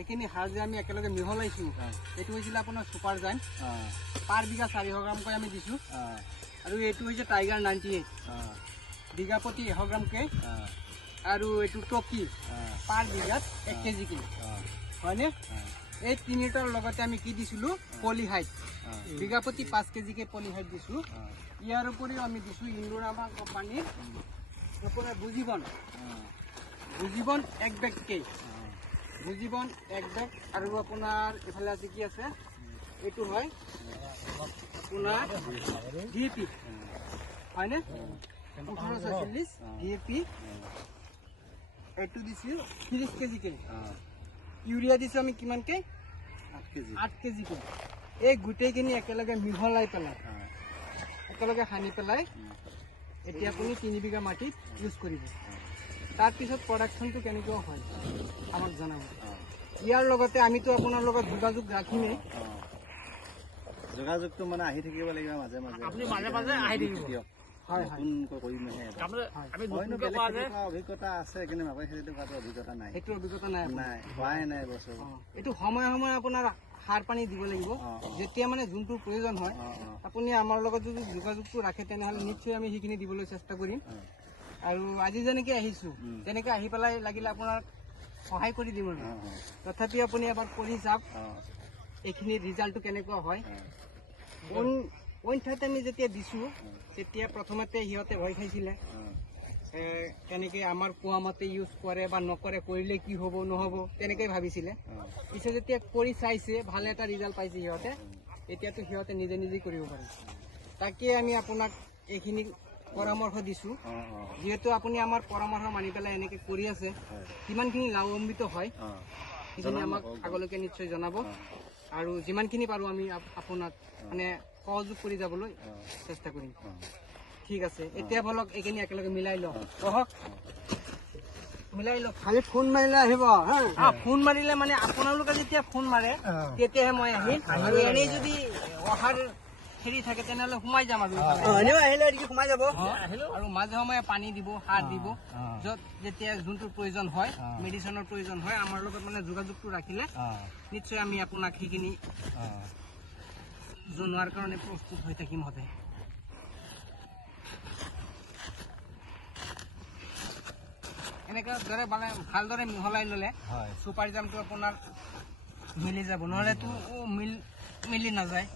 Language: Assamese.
এইখিনি সাৰ যে আমি একেলগে মিহলাইছোঁ এইটো হৈছিলে আপোনাৰ ছুপাৰ জাইন পাৰ বিঘা 400 গ্ৰামকৈ আমি দিছোঁ আৰু এইটো হৈছে টাইগাৰ 98 বিঘা প্ৰতি 100 গ্ৰামকৈ আৰু এইটো টকি পাৰ বিঘাত 1 কেজিকৈ হয়নে এই তিনিটাৰ লগতে আমি কি দিছিলোঁ পলিহাইড বিঘা প্ৰতি 5 কেজিকৈ পলিহাইড দিছোঁ ইয়াৰ উপৰিও আমি দিছোঁ ইণ্ডোৰামা কোম্পানীৰ আপোনাৰ বুজিবন 1 বেগকৈ বুজিবন 1 বেগ আৰু আপোনাৰ এফালে আছে কি আছে এইটো হয় আপোনাৰ ডিএপি হয়নে 1840 ডিএপি এইটো দিছোঁ 30 কেজিকৈ ইউৰিয়া দিছোঁ আমি কিমানকৈ 8 কেজিকৈ এই গোটেইখিনি একেলগে মিহলাই পেলাই একেলগে সানি পেলাই এতিয়া আপুনি 3 বিঘা মাটিত ইউজ কৰিব তাৰপিছত প্ৰডাকশ্যনটো কেনেকুৱা হয় আমাক জনাব ইয়াৰ লগতে আমিতো আপোনাৰ লগত যোগাযোগ ৰাখিমেই যোগাযোগটো মানে আহি থাকিব লাগিব মাজে মাজে আপুনি মাজে মাজে আহি থাকিব হয় অভিজ্ঞতা আছে কিন্তু মাকৈ খেতিটো কৰাটো অভিজ্ঞতা নাই সেইটো অভিজ্ঞতা নাই হোৱাই নাই বছৰ এইটো সময়ে সময়ে আপোনাৰ সাৰ পানী দিব লাগিব যেতিয়া মানে যোনটো প্ৰয়োজন হয় আপুনি আমাৰ লগত যদি যোগাযোগটো ৰাখে তেনেহ'লে নিশ্চয় আমি সেইখিনি দিবলৈ চেষ্টা কৰিম আৰু আজি যেনেকৈ আহিছোঁ তেনেকৈ আহি পেলাই লাগিলে আপোনাৰ সহায় কৰি দিম আৰু তথাপি আপুনি এবাৰ কৰি চাওক এইখিনি ৰিজাল্টটো কেনেকুৱা হয় অইন ঠাইত আমি যেতিয়া দিছোঁ তেতিয়া প্ৰথমতে সিহঁতে ভয় খাইছিলে তেনেকৈ আমাৰ কোৱা মতে ইউজ কৰে বা নকৰে কৰিলে কি হ'ব নহ'ব তেনেকৈ ভাবিছিলে পিছত যেতিয়া কৰি চাইছে ভাল এটা ৰিজাল্ট পাইছে সিহঁতে এতিয়াতো সিহঁতে নিজে নিজেই কৰিব পাৰে তাকে আমি আপোনাক এইখিনি পৰামৰ্শ দিছোঁ যিহেতু আপুনি আমাৰ পৰামৰ্শ মানি পেলাই এনেকৈ কৰি আছে কিমানখিনি লাভান্বিত হয় সেইখিনি আমাক আগলৈকে নিশ্চয় জনাব আৰু যিমানখিনি পাৰোঁ আমি আপোনাক মানে সহযোগ কৰি যাবলৈ চেষ্টা কৰিম ঠিক আছে এতিয়া বলক এইখিনি একেলগে মিলাই লওক মিলাই লওক খালি ফোন মাৰিলে আহিব ফোন মাৰিলে মানে আপোনালোকে যেতিয়া ফোন মাৰে তেতিয়াহে মই আহিম আৰু এনেই যদি অহাৰ হেৰি থাকে তেনেহ'লে সোমাই যাম আৰু আহিলে সোমাই যাব আৰু মাজে সময়ে পানী দিব সাৰ দিব য'ত যেতিয়া যোনটোৰ প্ৰয়োজন হয় মেডিচিনৰ প্ৰয়োজন হয় আমাৰ লগত মানে যোগাযোগটো ৰাখিলে নিশ্চয় আমি আপোনাক সেইখিনি জনোৱাৰ কাৰণে প্ৰস্তুত হৈ থাকিম সদায় এনেকৈ দৰে মানে ভালদৰে মিহলাই ল'লে ছুপাৰ জামটো আপোনাৰ মিলি যাব নহ'লেতো মিলি নাযায়